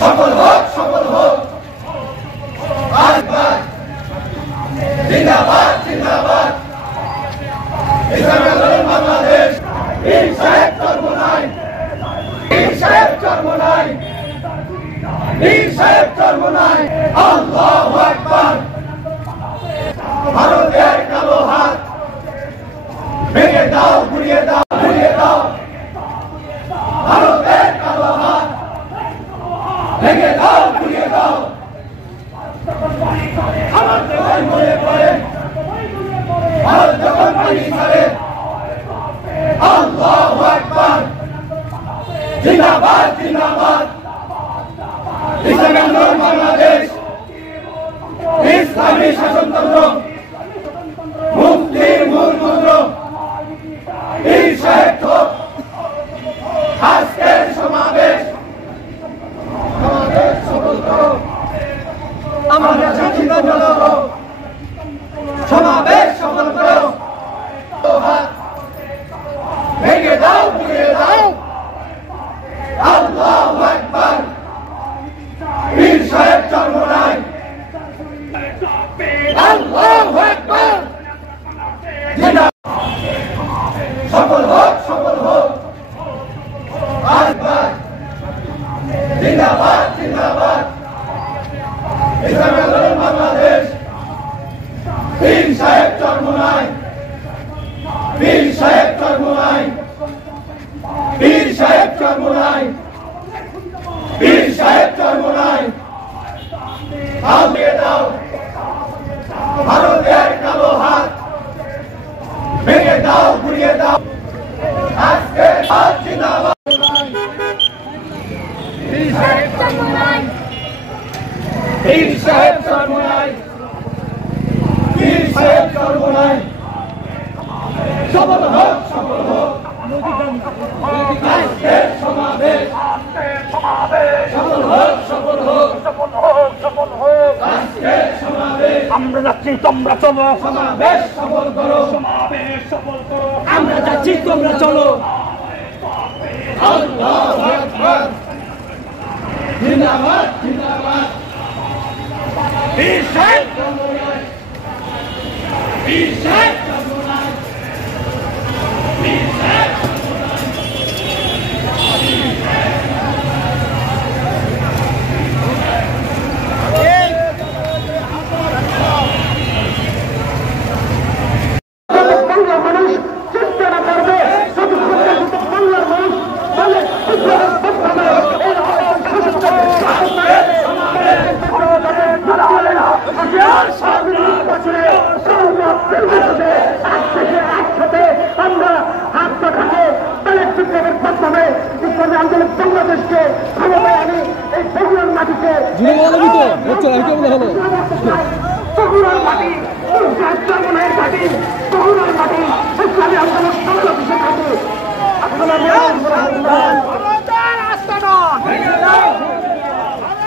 সফল হোক, সফল হোক। আরেকবার জিন্দাবাদ, জিন্দাবাদ। ইসলামী আন্দোলন বাংলাদেশ। পীর সাহেব চরমোনাই, পীর সাহেব চরমোনাই, পীর সাহেব চরমোনাই। আল্লাহু আকবার। ভারতের কালো হাত ভেঙে দাও, ঘুরিয়ে দাও, ঘুরিয়ে দাও। ভারতের কালো হাত ভেঙে দাও, ঘুরিয়ে দাও। আমার যখন মনে পড়ে, ভারত যখন পানি ছাড়ে। আল্লাহু আকবার। জিন্দাবাদ, জিন্দাবাদ। ইসলামী আন্দোলন বাংলাদেশ। ইসলামী শাসনতন্ত্র মুক্তির মূল মন্ত্র। পীর সাহেব হোক। আজকের সমাবেশ সফল করো। আমাদের সমাবেশ সফল করো। ভেঙে দাও, ঘুরিয়ে দাও। আল্লাহু আকবার। পীর সাহেব চরমোনাই। আল্লাহু আকবার। সফল হোক, সফল হোক। আরেকবার জিন্দাবাদ, জিন্দাবাদ। ইসলামী আন্দোলন বাংলাদেশ। পীর সাহেব চরমোনাই, পীর সাহেব চরমোনাই, পীর সাহেব চরমোনাই, পীর সাহেব চরমোনাই। থামিয়ে দাও ভারতের কালো হাত ভেঙে দাও, ঘুরিয়ে দাও। আজকে জিন্দাবাদ। পীর সাহেব চরমোনাই, পীর সাহেব চরমোনাই, পীর সাহেব চরমোনাই। সফল হোক, সফল হোক। আজকের সমাবেশ সফল হোক, সফল হোক, সফল হোক, সফল হোক। আজকের সমাবেশ আমরা যাচ্ছি, তোমরা চলো। সমাবেশ সফল করো, সমাবেশ সফল করো। আমরা যাচ্ছি, তোমরা চলো। আল্লাহু আকবার। জিন্দাবাদ, জিন্দাবাদ। পীর সাহেব চরমোনাই, পীর সাহেব চরমোনাই, পীর সাহেব চরমোনাই। মানুষ চিন্তা না করবে, বাংলার মানুষ বলে আমরা হাত পাঠাতে তাদের চিন্তাদের মাধ্যমে ইসলামী আন্দোলন বাংলাদেশকে ক্ষমতায় আনি এই বগুড়ার মাটিতে বগুড়ার মাটি, বগুড়ার মাটি,